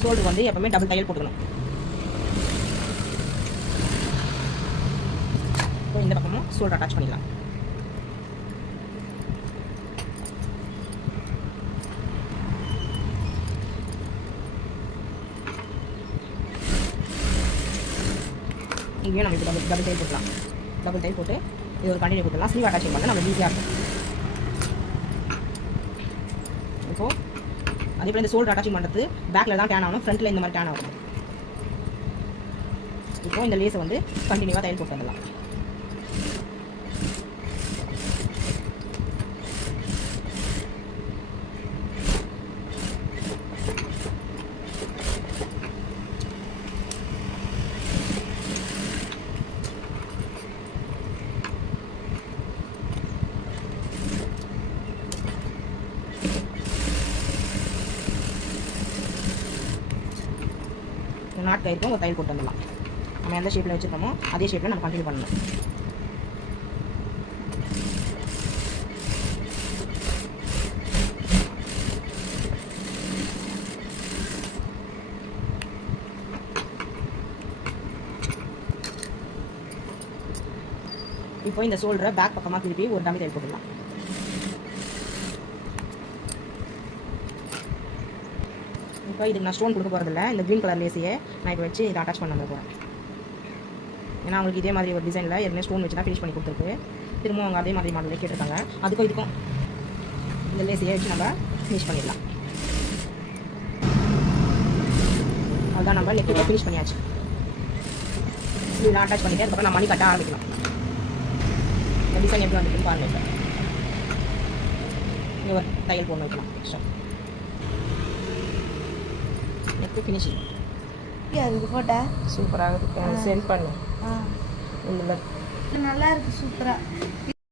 ஷோல்டருக்கு வந்து எப்பவுமே டபுள் தையல் போட்டுக்கணும். இப்போ இந்த பக்கமும் ஷோல்டர் அட்டாச் பண்ணிடலாம். இங்கேயும் நம்ம டபுள் தையல் போடலாம். டபுள் தையல் போட்டு இது ஒரு கண்டினியூ போட்டுடலாம். ஸ்லீவ் அட்டாச் பண்ணால் நம்மளுக்கு ஈஸியாக இருக்கும். இப்போது அதே போல் இந்த ஷோல்டர் அட்டாச் பண்ணுறது பேக்கில் தான் டேன் ஆகணும், ஃப்ரண்ட்டில் இந்த மாதிரி டேன் ஆகும். இப்போ இந்த லேஸை வந்து கண்டினியூவாக தையல் போட்டு வந்துடலாம். நாட் கயிறுக்கும் ஒரு தையல் போட்டு வந்துடலாம். நம்ம எந்த ஷேப்பில் வச்சுருக்கோமோ அதே ஷேப்பில் நம்ம கண்டினியூ பண்ணணும். இப்போ இந்த ஷோல்டரை பேக் பக்கமாக திருப்பி ஒரு டம்மி தையல் போட்டுடலாம். இப்போ இதுக்கு நான் ஸ்டோன் கொடுக்க போகிறதில்ல. இந்த க்ரீன் கலர் லேஸையே நான் இப்போ வச்சு இதை அட்டாச் பண்ண போகிறேன். ஏன்னா அவங்களுக்கு இதே மாதிரி ஒரு டிசைனில் ஏற்கனவே ஸ்டோன் வச்சு தான் ஃபினிஷ் பண்ணி கொடுத்துருக்கு. திரும்பவும் அவங்க அதே மாதிரி மாடலில் கேட்டிருக்காங்க. அதுக்கும் இதுக்கும் இந்த லேஸையே வச்சு நம்ம ஃபினிஷ் பண்ணிடலாம். அதுதான் நம்ம நெக்கில் ஃபினிஷ் பண்ணியாச்சு. இதெல்லாம் அட்டாச் பண்ணிவிட்டு அதுக்கப்புறம் நம்ம மணி கட்ட ஆரம்பிக்கலாம். இந்த டிசைன் எப்படி வந்துருக்குன்னு பாருங்கள். இங்கே ஒரு தையல் போட்டு வைக்கலாம் எக்ஸ்ட்ரா. நெக்கு ஃபினிஷிங் அது போட்டா சூப்பராக இருக்குது. சென்ட் பண்ணு. நல்லா இருக்குது சூப்பராக.